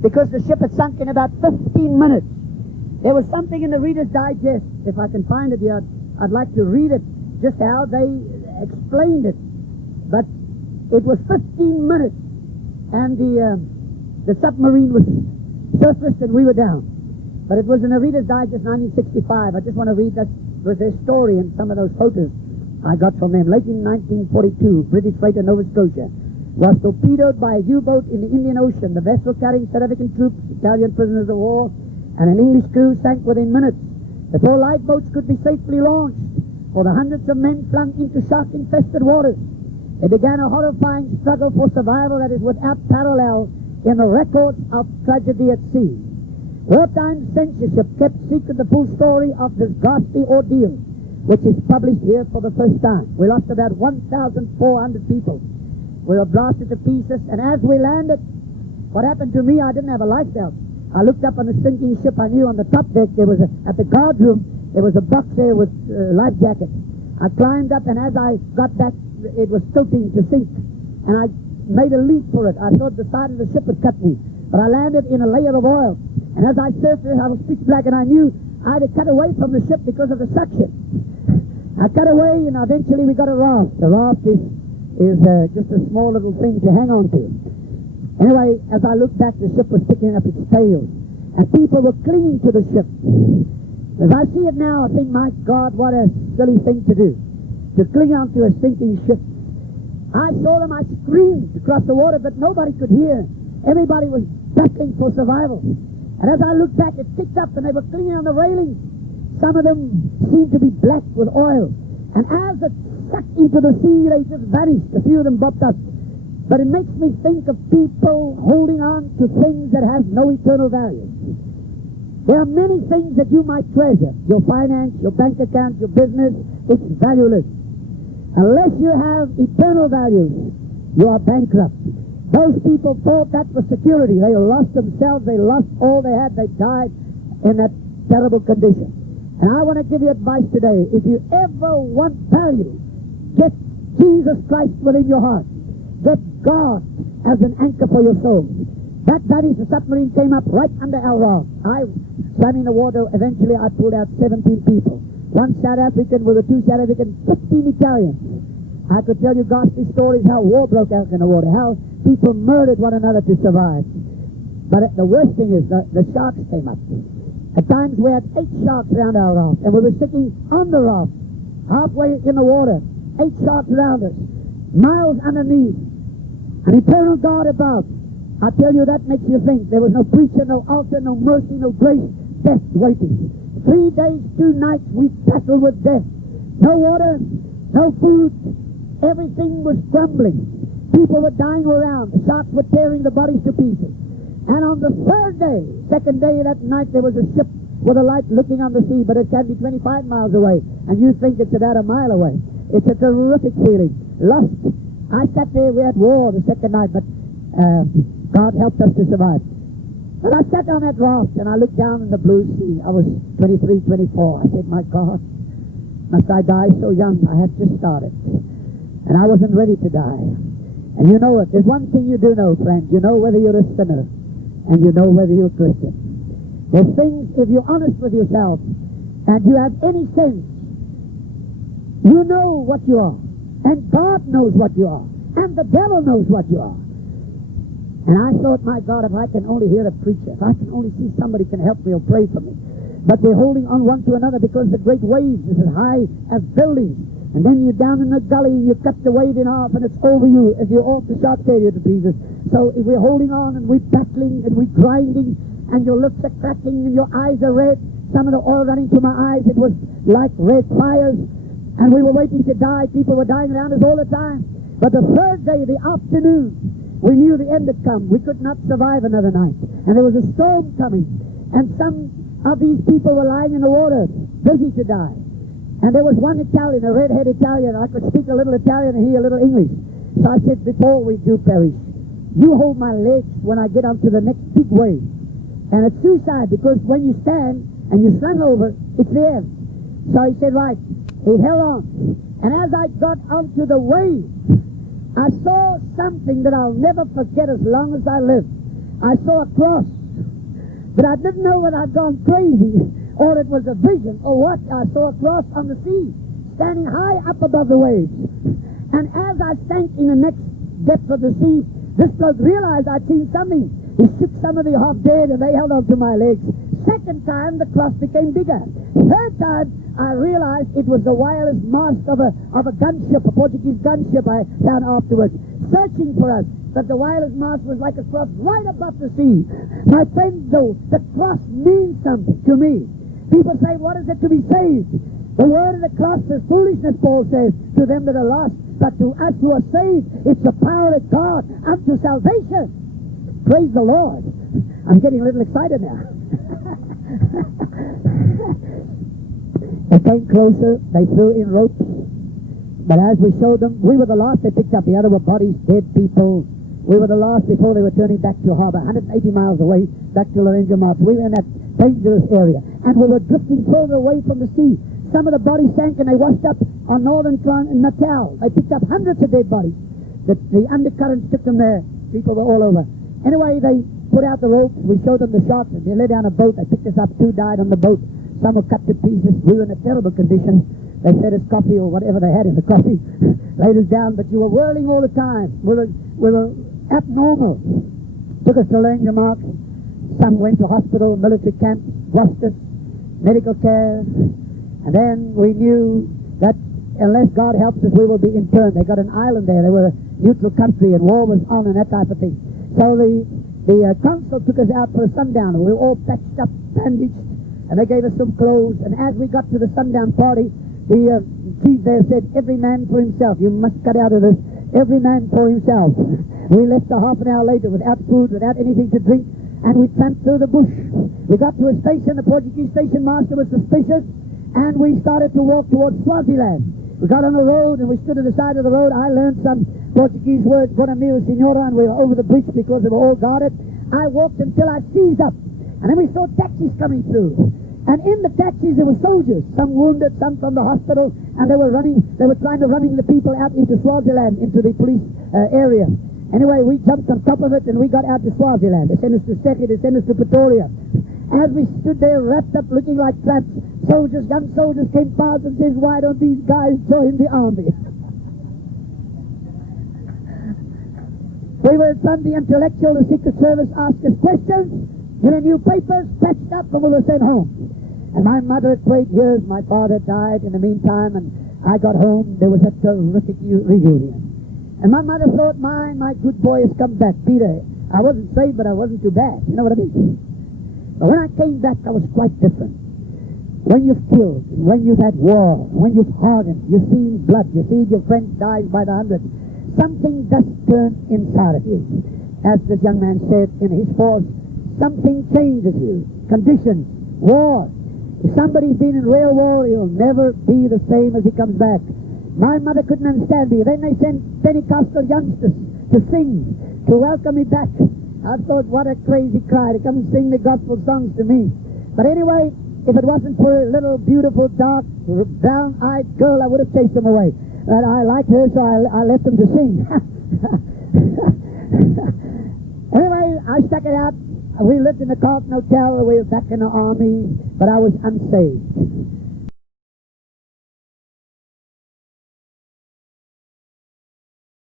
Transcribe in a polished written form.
because the ship had sunk in about 15 minutes. There was something in the Reader's Digest, if I can find it here, I'd like to read it, just how they explained it. But it was 15 minutes, and the submarine was surfaced and we were down. But it was in the Reader's Digest 1965. I just want to read, that was their story and some of those photos I got from them. Late in 1942, British freighter Nova Scotia was torpedoed by a U-boat in the Indian Ocean. The vessel carrying South African troops, Italian prisoners of war, and an English crew sank within minutes before lifeboats could be safely launched, for the hundreds of men flung into shark-infested waters. It began a horrifying struggle for survival that is without parallel in the records of tragedy at sea. Wartime censorship kept secret the full story of this ghastly ordeal, which is published here for the first time. We lost about 1,400 people. We were blasted to pieces, and as we landed, what happened to me, I didn't have a life belt. I looked up on the sinking ship. I knew on the top deck, at the guard room, there was a box there with life jackets. I climbed up, and as I got back, it was tilting to sink, and I made a leap for it. I thought the side of the ship would cut me, but I landed in a layer of oil, and as I surfaced, I was pitch black, and I knew I had to cut away from the ship because of the suction. I cut away, and eventually we got a raft. The raft is just a small little thing to hang on to. Anyway, as I looked back, the ship was picking up its sails, and people were clinging to the ship. As I see it now, I think, my God, what a silly thing to do, to cling on to a sinking ship. I saw them, I screamed across the water, but nobody could hear. Everybody was battling for survival. And as I looked back, it ticked up, and they were clinging on the railing. Some of them seemed to be black with oil. And as it sucked into the sea, they just vanished. A few of them bobbed up. But it makes me think of people holding on to things that have no eternal value. There are many things that you might treasure. Your finance, your bank account, your business, it's valueless. Unless you have eternal values, you are bankrupt. Those people thought that was security. They lost themselves. They lost all they had. They died in that terrible condition. And I want to give you advice today. If you ever want value, get Jesus Christ within your heart. Get God as an anchor for your soul. That is, the submarine came up right under our raft. I swam in the water. Eventually, I pulled out 17 people. One South African with the two South Africans, 15 Italians. I could tell you ghastly stories how war broke out in the water, how people murdered one another to survive. But the worst thing is the sharks came up. At times we had 8 sharks around our raft, and we were sitting on the raft, halfway in the water, 8 sharks around us, miles underneath, an eternal God above. I tell you, that makes you think. There was no preacher, no altar, no mercy, no grace, death waiting. 3 days, 2 nights, we battled with death. No water, no food, everything was crumbling. People were dying around. The sharks were tearing the bodies to pieces. And on the third day, second day of that night, there was a ship with a light looking on the sea, but it can be 25 miles away, and you think it's about a mile away. It's a terrific feeling. Lost. I sat there, we had war the second night, but God helped us to survive. But I sat on that raft, and I looked down in the blue sea. I was 23, 24. I said, my God, must I die so young? I had just started, and I wasn't ready to die. And you know it. There's one thing you do know, friend. You know whether you're a sinner, and you know whether you're a Christian. There's things, if you're honest with yourself, and you have any sense, you know what you are, and God knows what you are, and the devil knows what you are. And I thought, my God, if I can only hear a preacher, if I can only see somebody can help me or pray for me. But we're holding on one to another because the great waves is as high as buildings. And then you're down in the gully and you cut the wave in half and it's over you as you're off the shark tear you to pieces. So if we're holding on and we're battling and we're grinding and your lips are cracking and your eyes are red. Some of the oil running to my eyes, it was like red fires. And we were waiting to die. People were dying around us all the time. But the third day, the afternoon, we knew the end had come. We could not survive another night. And there was a storm coming. And some of these people were lying in the water, busy to die. And there was one Italian, a red-head Italian. I could speak a little Italian and he a little English. So I said, before we do perish, you hold my legs when I get onto the next big wave. And it's suicide because when you stand and you slung over, it's the end. So he said, right. He held on. And as I got onto the wave, I saw something that I'll never forget as long as I live. I saw a cross. But I didn't know whether I'd gone crazy or it was a vision or what. I saw a cross on the sea, standing high up above the waves. And as I sank in the next depth of the sea, this bloke realized I'd seen something. He shook some of the half dead and they held on to my legs. Second time, the cross became bigger. Third time, I realized it was the wireless mast of a gunship, a Portuguese gunship I found afterwards, searching for us. But the wireless mast was like a cross right above the sea. My friends, though, the cross means something to me. People say, what is it to be saved? The word of the cross is foolishness, Paul says, to them that are lost. But to us who are saved, it's the power of God unto salvation. Praise the Lord. I'm getting a little excited now. They came closer. They threw in ropes. But as we showed them, we were the last they picked up. The other were bodies, dead people. We were the last before they were turning back to harbor, 180 miles away, back to Lorenzo Marks. We were in that dangerous area. And we were drifting further away from the sea. Some of the bodies sank and they washed up on northern Natal. They picked up hundreds of dead bodies. The undercurrents took them there. People were all over. Anyway, they put out the ropes. We showed them the shots. And they led down a boat. They picked us up. 2 died on the boat. Some were cut to pieces. We were in a terrible condition. They fed us coffee or whatever they had in the coffee. Laid us down. But you were whirling all the time. We were abnormal. Took us to Ranger Marks. Some went to hospital, military camps, washed us, medical care. And then we knew that unless God helps us, we will be interned. They got an island there. They were a neutral country and war was on and that type of thing. So the consul took us out for a sundowner. We were all patched up, bandaged, and they gave us some clothes. And as we got to the sundown party, the chief there said, every man for himself. You must cut out of this. Every man for himself. We left a half an hour later without food, without anything to drink, and we tramped through the bush. We got to a station. The Portuguese station master was suspicious, and we started to walk towards Swaziland. We got on the road, and we stood at the side of the road. I learned some Portuguese words, Bona mia, senhora, and we were over the bridge because they were all guarded. I walked until I seized up, and then we saw taxis coming through. And in the taxis there were soldiers, some wounded, some from the hospital, and they were trying to running the people out into Swaziland, into the police area. Anyway, we jumped on top of it, and we got out to Swaziland. They sent us to Seki, they sent us to Pretoria. As we stood there wrapped up looking like tramps, young soldiers came past and says, why don't these guys join the army? We were from the intellectual, the Secret Service asked us questions, in a new papers, patched up, and we were sent home. And my mother had prayed years. My father died in the meantime, and I got home. There was a terrific reunion. And my mother thought, my good boy has come back. Peter, I wasn't saved, but I wasn't too bad. You know what I mean? But when I came back, I was quite different. When you've killed, when you've had war, when you've hardened, you've seen blood, you've seen your friends die by the hundreds, something does turn inside of you. As this young man said in his force, something changes you. Conditions, war. If somebody's been in real war, he'll never be the same as he comes back. My mother couldn't understand me. Then they sent Pentecostal youngsters to sing, to welcome me back. I thought, what a crazy cry to come and sing the gospel songs to me. But anyway, if it wasn't for a little beautiful, dark, brown-eyed girl, I would have chased them away. But I liked her, so I left them to sing. Anyway, I stuck it out. We lived in the Carlton Hotel. We were back in the army, but I was unsaved.